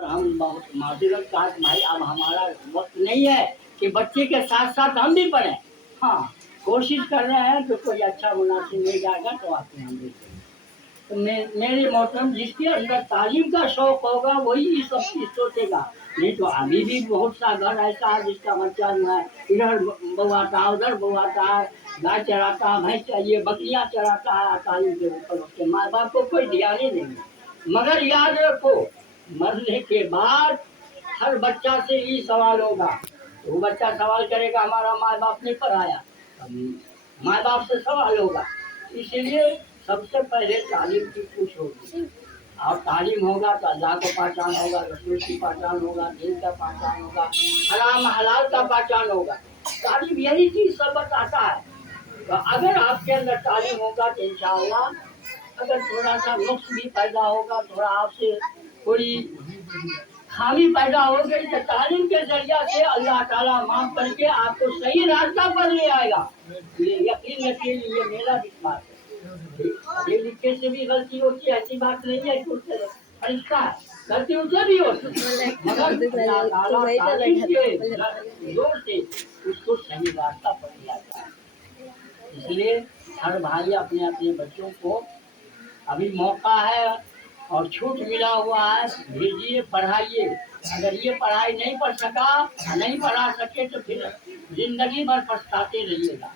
हम बहुत माजूरत का भाई, अब हमारा वक्त नहीं है कि बच्चे के साथ साथ हम भी पढ़ें। हाँ, कोशिश कर रहे हैं तो कोई अच्छा मुनासिब मिल जाएगा तो आपके हम भी करेंगे। तो मेरे मोहतरम, जिसके अंदर तालीम का शौक होगा वही ये सब चीज सोचेगा। नहीं तो अभी भी बहुत सा घर ऐसा है जिसका बच्चा जो है इधर बउआता है उधर बउआता है, गाय चराता है भैंस चाहिए बकरियां चराता है, तालीम के ऊपर उसके माँ बाप को कोई ध्यान ही नहीं है। मगर याद रखो, मरने के बाद हर बच्चा से ये सवाल होगा। तो वो बच्चा सवाल करेगा हमारा माँ बाप ने पढ़ाया, माँ बाप से सवाल होगा। इसलिए सबसे पहले तालीम की पूछ होगी, और तालीम होगा तो अल्लाह को पहचान होगा, रसूल की पहचान होगा, दीन का पहचान होगा, हराम हलाल का पहचान होगा। तालीम यही चीज सब बताता है। तो अगर आपके अंदर तालीम होगा तो इंशाअल्लाह, अगर थोड़ा सा नुक्स भी पैदा होगा, थोड़ा आपसे कोई खामी पैदा हो गई, तो तालीम के जरिया से अल्लाह ताला माफ करके आपको सही रास्ता पर ले आएगा। ये यकीन रखिए, ये मेरा विश्वास है। पढ़े लिखे से भी गलती होती है, ऐसी बात नहीं है कि उससे फरिश्ता है, गलती उसे भी होती है, मगर अल्लाह ताला तालीम के जोर से उसको सही रास्ता पर ले आता है। इसलिए हर भाई अपने अपने बच्चों को, अभी मौका है और छूट मिला हुआ है, भेजिए, पढ़ाइए। अगर ये पढ़ाई नहीं पढ़ सका, नहीं पढ़ा सके तो फिर जिंदगी भर पछताते रहिएगा।